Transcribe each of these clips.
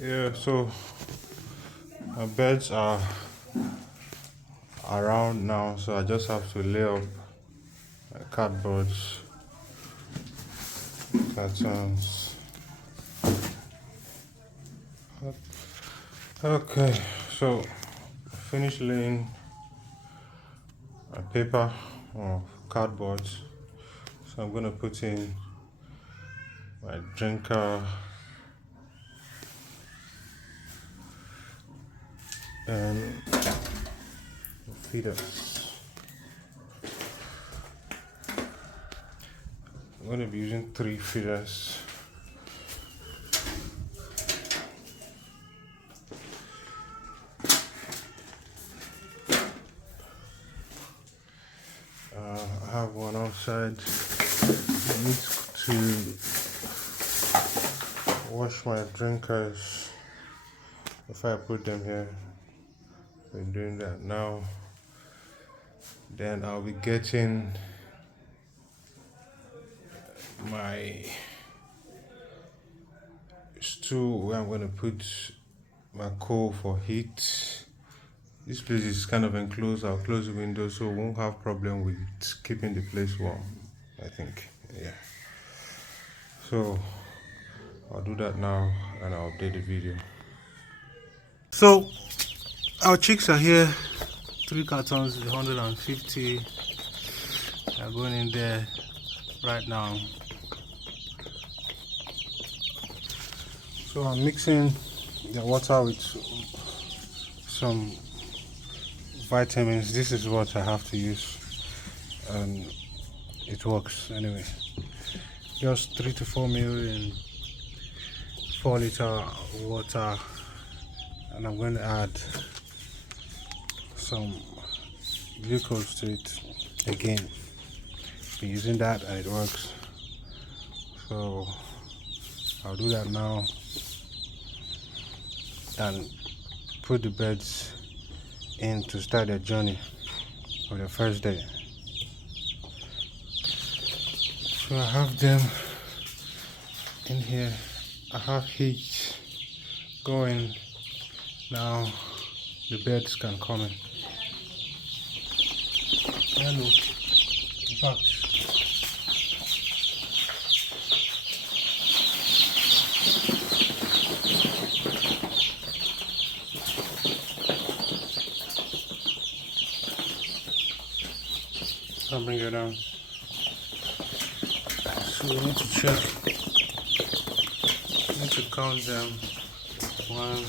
Yeah, so my beds are around now, so I just have to lay up my cardboards, cartons. Okay, so I finished laying my paper or cardboards, so I'm gonna put in my drinker and feeders. I'm going to be using 3 feeders. I have one outside. I need to wash my drinkers before I put them here. I'm doing that now. Then I'll be getting my stool where I'm going to put my coal for heat. This place is kind of enclosed. I'll close the window so we won't have problem with keeping the place warm, I think. Yeah. So I'll do that now and I'll update the video. So our chicks are here. 3 cartons, 150. They're going in there right now. So I'm mixing the water with some vitamins. This is what I have to use and it works anyway. Just 3 to 4 ml in 4-liter water, and I'm going to add some glucose to it again. Been using that and it works, so I'll do that now and put the birds in to start their journey for the first day. So I have them in here. I have heat going now. The birds can come in. Hello. In fact, I'll bring it down. So we need to check. We need to count them. 1,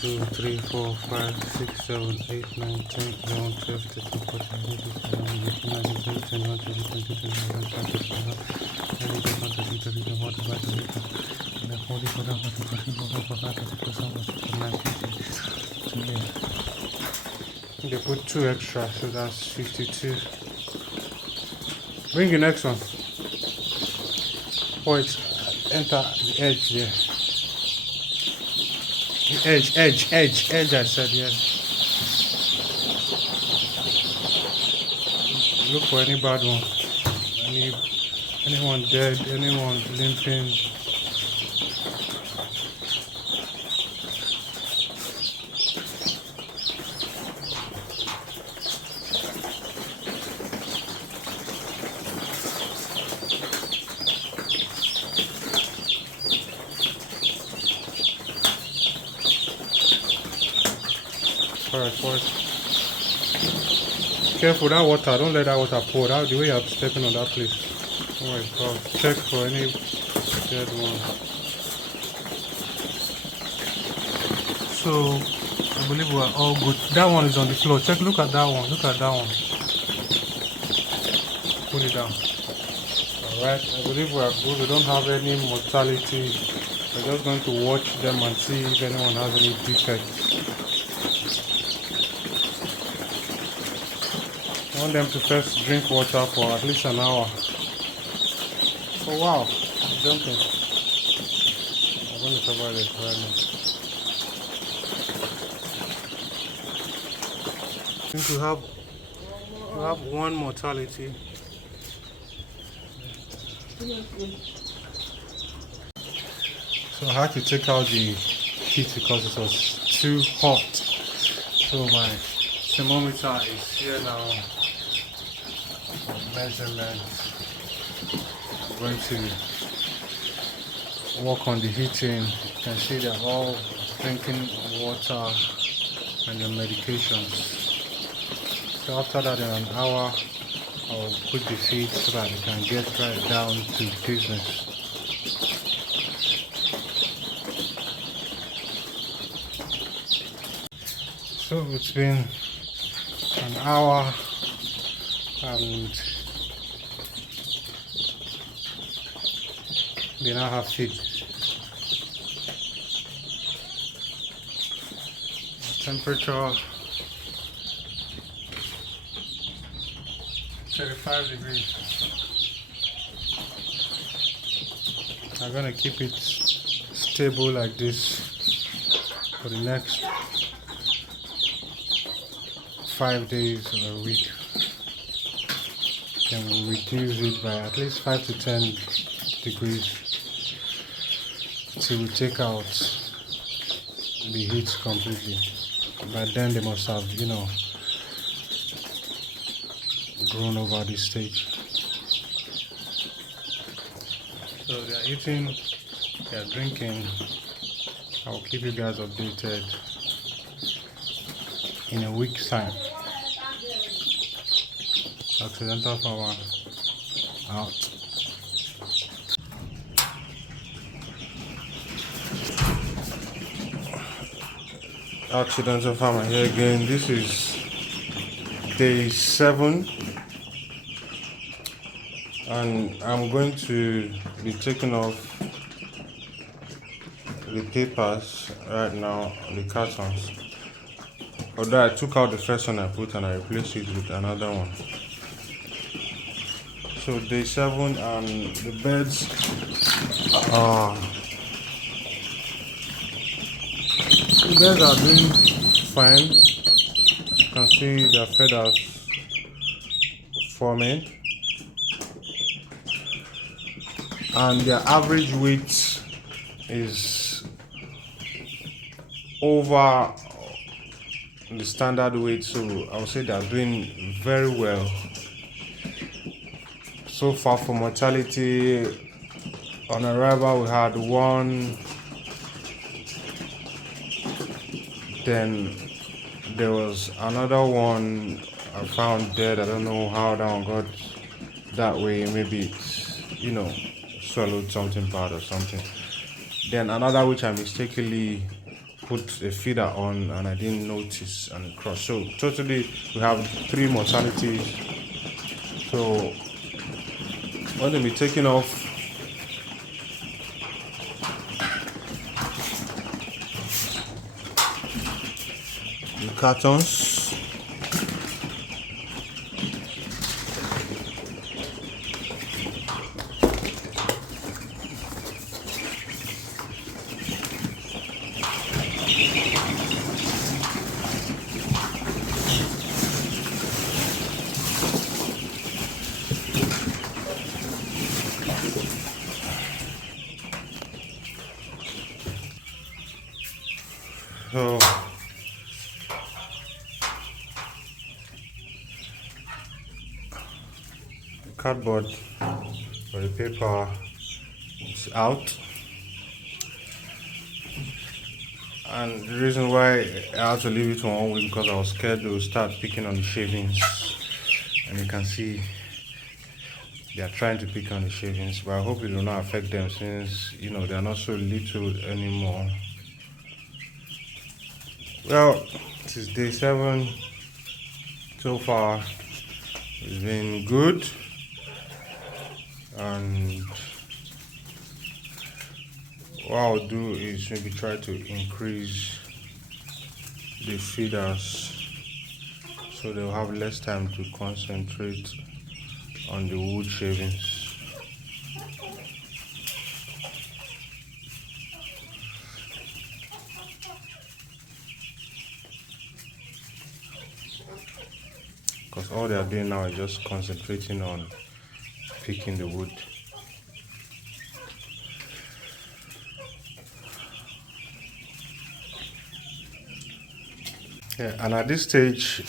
2, 3, 4, 5, 6, 7, 8, 9, 10, 11, 12, 13, 14, 15, 16, 17, 18, 19, 20, 21, 22, 23, 24, 25, they put 2 extra, so that's 52. Bring the next one. Oh, it's enter the edge there. The edge, I said, yes. Look for any bad one. Anyone dead, anyone limping. Alright, careful that water, don't let that water pour. That the way you're stepping on that place. Oh my god, check for any dead one. So I believe we are all good. That one is on the floor. Check, look at that one, Put it down. Alright, I believe we are good. We don't have any mortality. We're just going to watch them and see if anyone has any defects. I want them to first drink water for at least an hour. Oh wow, I'm jumping. I'm going to cover this right now. I think we have one mortality. So I had to take out the heat because it was too hot. So my thermometer is here now for measurement. I'm going to work on the heating. You can see they're all drinking water and the medications. So after that, in an hour, I'll put the feed so that they can get right down to business. So it's been an hour and they now have feed. Temperature 35 degrees. I'm gonna keep it stable like this for the next 5 days or a week. Then we'll reduce it by at least 5 to 10 degrees till we take out the heat completely. But then they must have, grown over this stage. So they're eating, they're drinking. I'll keep you guys updated in a week's time. Accidental Farmer out. Accidental Farmer here again. This is day 7 and I'm going to be taking off the papers right now, the cartons. Although I took out the first one I put and I replaced it with another one. So day 7 and the birds are doing fine. You can see their feathers forming and their average weight is over the standard weight, so I would say they are doing very well. So far for mortality, on arrival we had 1, then there was another one I found dead. I don't know how that one got that way. Maybe it's, swallowed something bad or something. Then another which I mistakenly put a feeder on and I didn't notice and it crossed. So totally we have 3 mortalities. So I'm going to be taking off the cartons. So the cardboard or the paper is out, and the reason why I had to leave it for 1 week because I was scared they would start picking on the shavings, and you can see they are trying to pick on the shavings, but I hope it will not affect them since they are not so little anymore. Well, this is day 7. So far it's been good, and what I'll do is maybe try to increase the feeders so they'll have less time to concentrate on the wood shavings. Because all they are doing now is just concentrating on picking the wood. Yeah, and at this stage,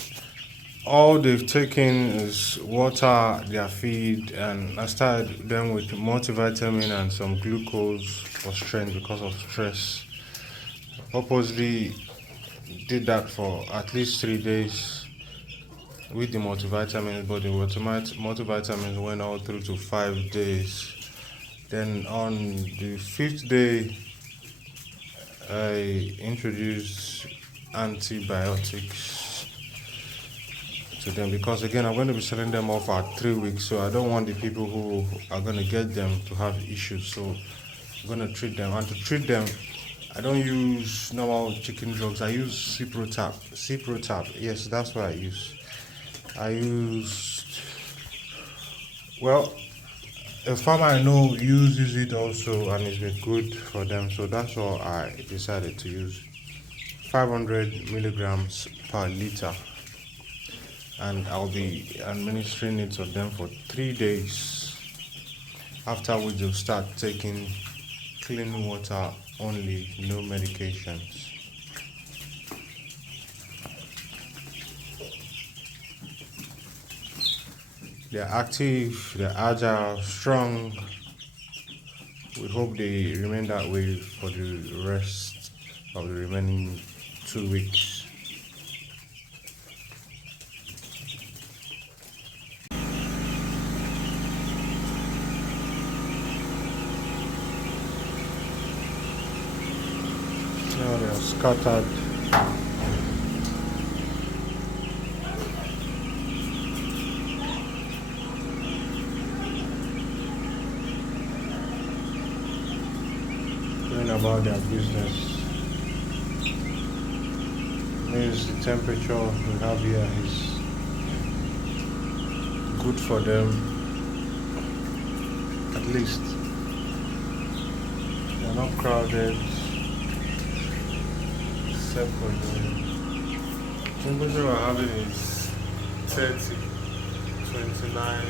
all they've taken is water, their feed, and I started them with multivitamin and some glucose for strength because of stress. Purposely did that for at least 3 days with the multivitamins, but the multivitamins went all through to 5 days. Then on the fifth day, I introduced antibiotics to them because again I'm going to be selling them off at 3 weeks, so I don't want the people who are going to get them to have issues. So I'm going to treat them, and to treat them I don't use normal chicken drugs. I use Ciprotab. Yes, that's what I use. I use, well, a farmer I know uses it also and it's been good for them, so that's why I decided to use 500 milligrams per liter, and I'll be administering it to them for 3 days, after which they'll start taking clean water only, no medications. They're active, they're agile, strong. We hope they remain that way for the rest of the remaining 2 weeks. Now they are scattered. Going about their business. Means the temperature we have here is good for them. At least they are not crowded. Except for the temperature we're having is 30, 29.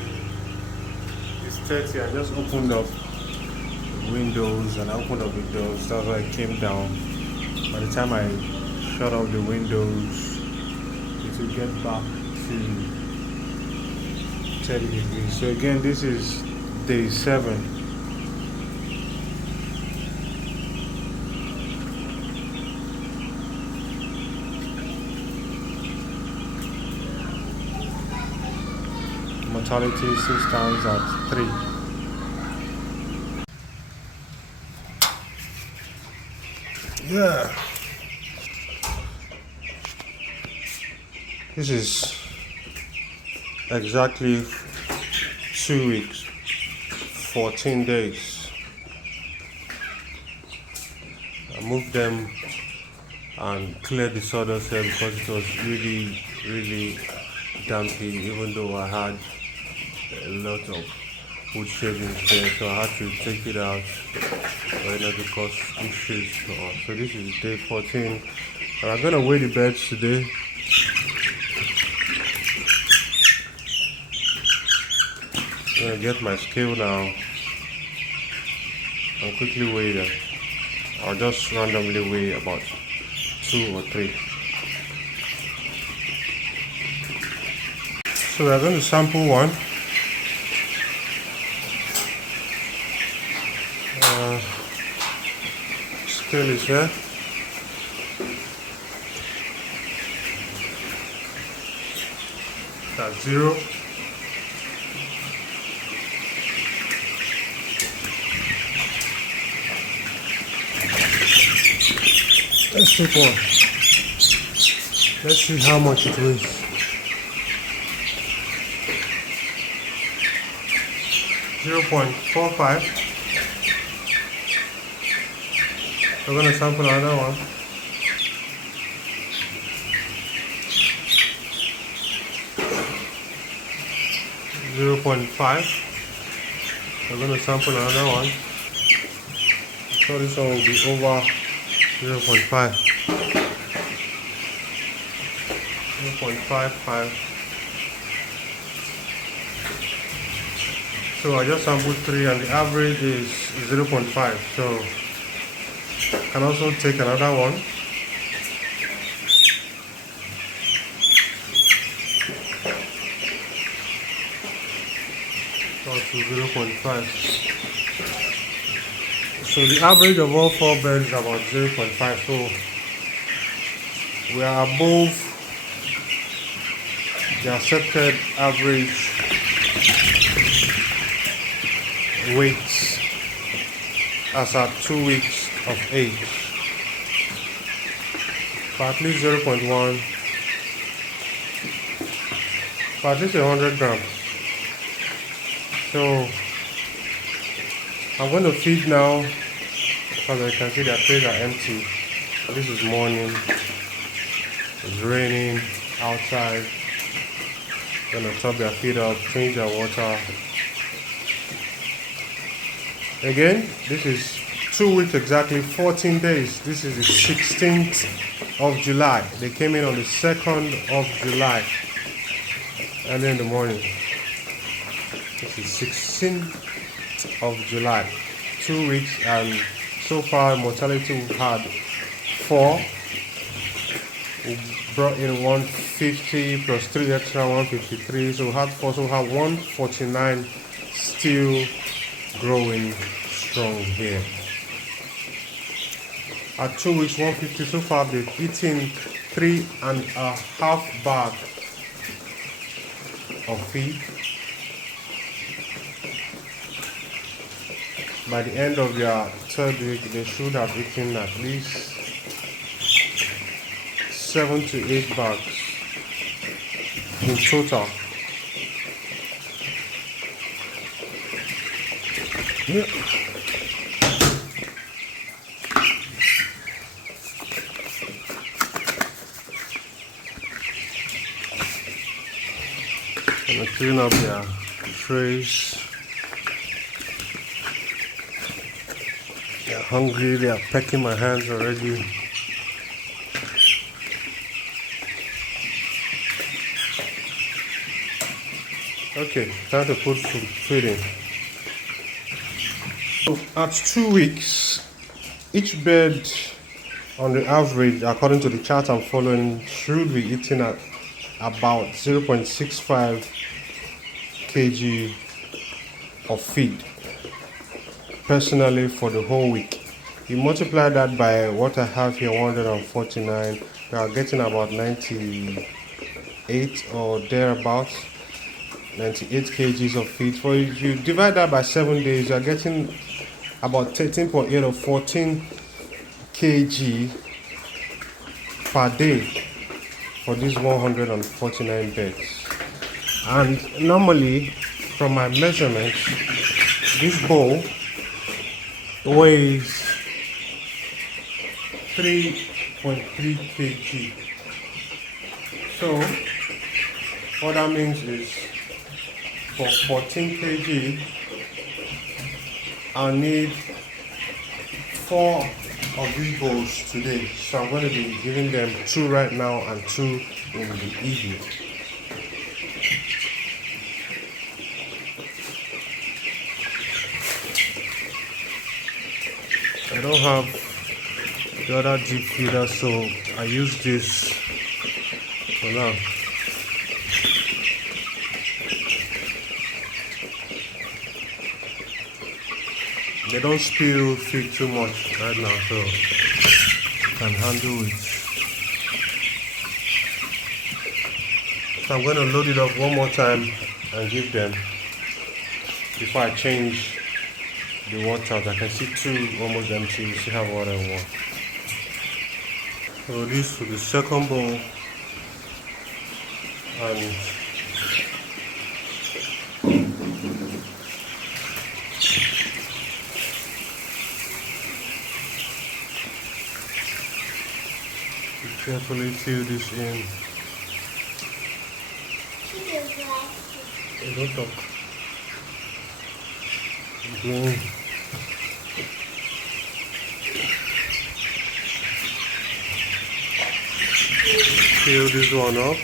It's 30. I just opened up the windows and I opened up the doors. That's why I came down. By the time I shut off the windows, it will get back to 30 degrees. So again, this is day 7. Mortality still stands at 3. Yeah. This is exactly 2 weeks, 14 days. I moved them and cleared the sawdust here because it was really, really dampy, even though I had a lot of wood shavings there, so I had to take it out to cause issues. So this is day 14. And I'm gonna weigh the birds today. I'm gonna get my scale now and quickly weigh them. I'll just randomly weigh about 2 or 3. So we're going to sample one. Scale is here. That's 0. Let's take one. Let's see how much it weighs. 0.45. We're going to sample another one. 0.5. We're going to sample another one. So this one will be over 0.5. 0.55. So I just sampled 3 and the average is 0.5. So I can also take another one. or to 0.5. So the average of all 4 beds is about 0.5. So we are above the accepted average weight as at 2 weeks of age. For at least 0.1, for at least 100 grams. So I'm going to feed now, because you can see their trays are empty. This is morning, it's raining outside. I'm going to top their feed up, change their water. Again, this is 2 weeks exactly, 14 days. This is the 16th of July. They came in on the 2nd of July, early in the morning. This is 16th of July. 2 weeks, and so far mortality we've had 4. We brought in 150 plus 3 extra, 153. So we had 4, so we have 149 still growing strong here. At 2 weeks, 150 so far, they've eaten 3.5 bags of feed. By the end of their 3rd week, they should have eaten at least 7 to 8 bags in total. Yeah. I'm gonna clean up their trays. They're hungry, they are pecking my hands already. Okay, time to put food in. So at 2 weeks, each bed on the average, according to the chart I'm following, should be eating at about 0.65 kg of feed personally for the whole week. You multiply that by what I have here, 149, you are getting about 98 or thereabouts, 98 kgs of feed. So if you divide that by 7 days, you are getting about 13.8 or 14 kg per day for these 149 beds. And normally, from my measurements, this bowl weighs 3.3 kg. So what that means is for 14 kg, I'll need 4 of these bowls today. So I'm going to be giving them 2 right now and 2 in the evening. I don't have the other deep feeder, so I use this for now. They don't spill feed too much right now, so I can handle it. So I'm going to load it up one more time and give them before I change the water. I can see 2 almost empty. We still have water in 1. So this is the second bowl, and carefully fill this in. Don't talk. Again. Fill this one up.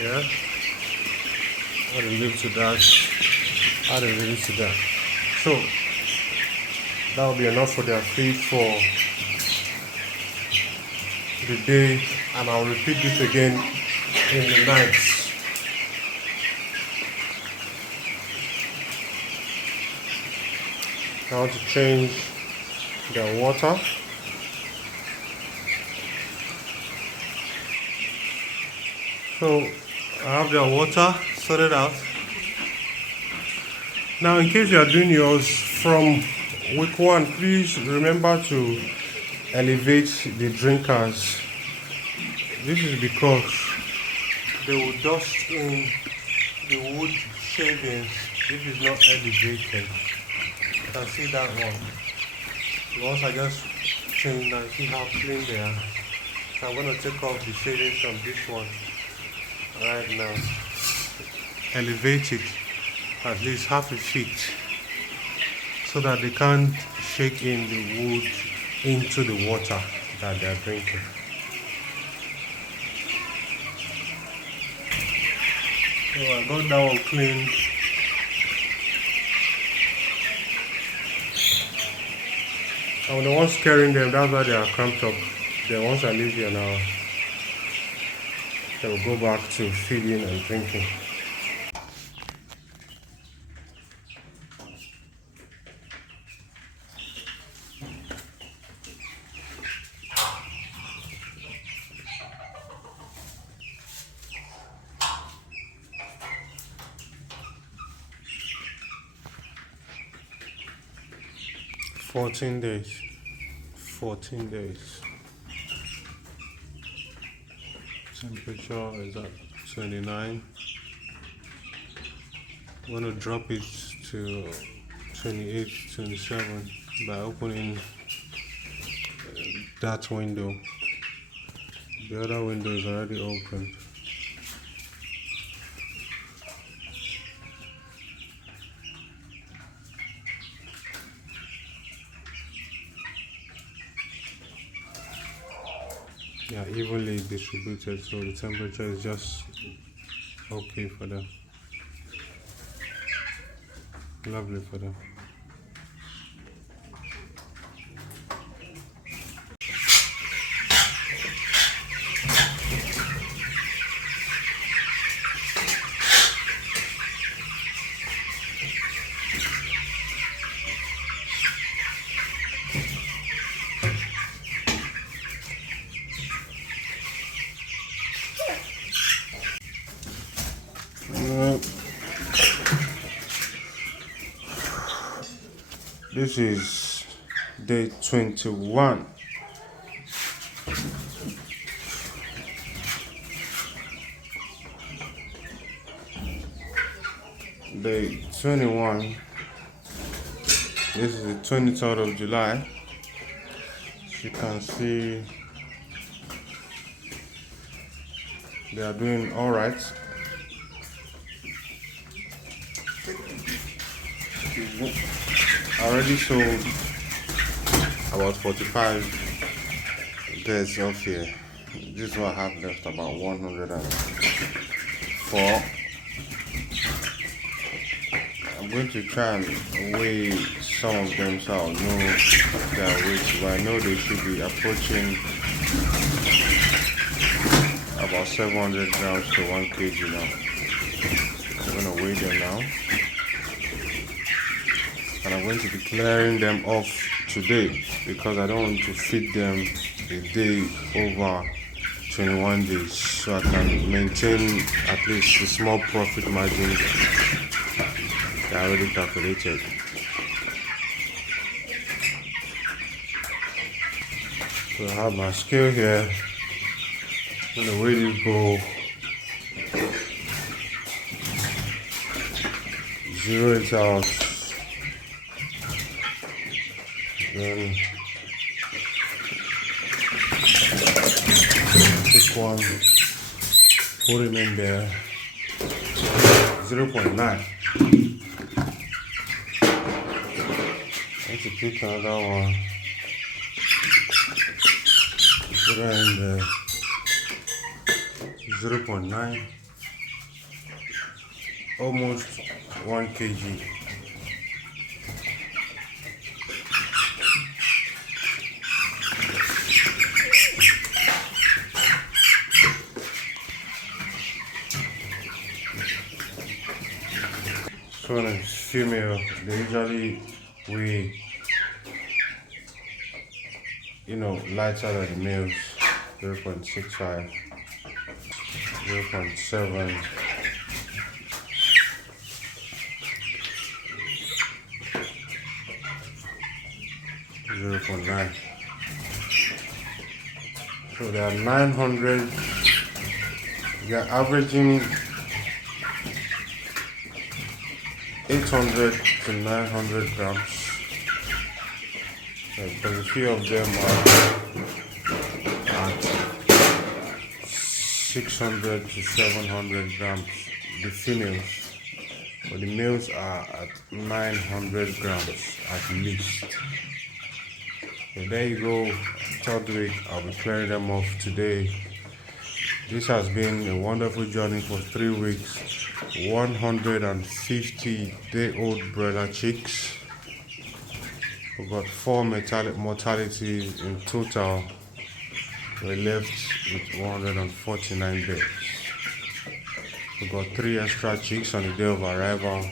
Yeah. Add a little to that. Add a little to that. So That will be enough for their feed for the day, and I'll repeat this again in the night. I want to change the water. So I have the water sorted out. Now, in case you are doing yours from week 1, please remember to elevate the drinkers. This is because they will dust in the wood shavings if it's not elevated. You can see that one. Once I just change and see how clean they are. So I'm going to take off the shavings from this one right now. Elevate it at least half a feet so that they can't shake in the wood into the water that they're drinking. So I got that one cleaned. And the ones carrying them, that's why they are cramped up. Then once I leave here now, they will go back to feeding and drinking. Fourteen days. Temperature is at 29. I'm going to drop it to 28, 27 by opening that window. The other window is already opened. Yeah, evenly distributed, so the temperature is just okay for them. Lovely for them. This is day 21. Day 21. This is the 23rd of July. As you can see, they are doing all right. I already sold about 45 birds off here. This is what I have left, about 104. I'm going to try and weigh some of them so I'll know their weight, but I know they should be approaching about 700 grams to 1 kg now. I'm going to weigh them now. And I'm going to be clearing them off today because I don't want to feed them a day over 21 days, so I can maintain at least a small profit margin that I already calculated. So I have my scale here. I'm going to weigh this bowl, zero it out. Then take one, put him in there, 0.9. I need to pick another one, put it in there, 0.9, almost 1 kg. This one is female. They usually weigh, lighter than the males. 0.65, 0.7, 0.9. So they are 900. They are averaging 800 to 900 grams. Because a few of them are at 600 to 700 grams, the females, but the males are at 900 grams at least. So there you go, third week. I'll be clearing them off today. This has been a wonderful journey for 3 weeks. 150-day-old broiler chicks. We've got 4 mortality in total. We're left with 149 beds. We got 3 extra chicks on the day of arrival.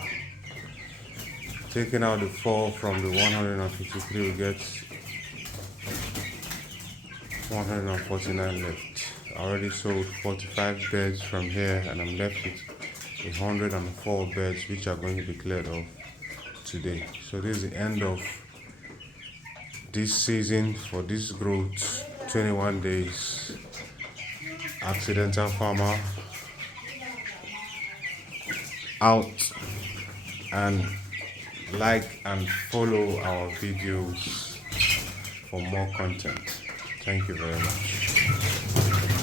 Taking out the 4 from the 153, we get 149 left. I already sold 45 beds from here, and I'm left with 104 beds, which are going to be cleared off today. So this is the end of this season for this growth. 21 days. Accidental farmer out, and like and follow our videos for more content. Thank you very much.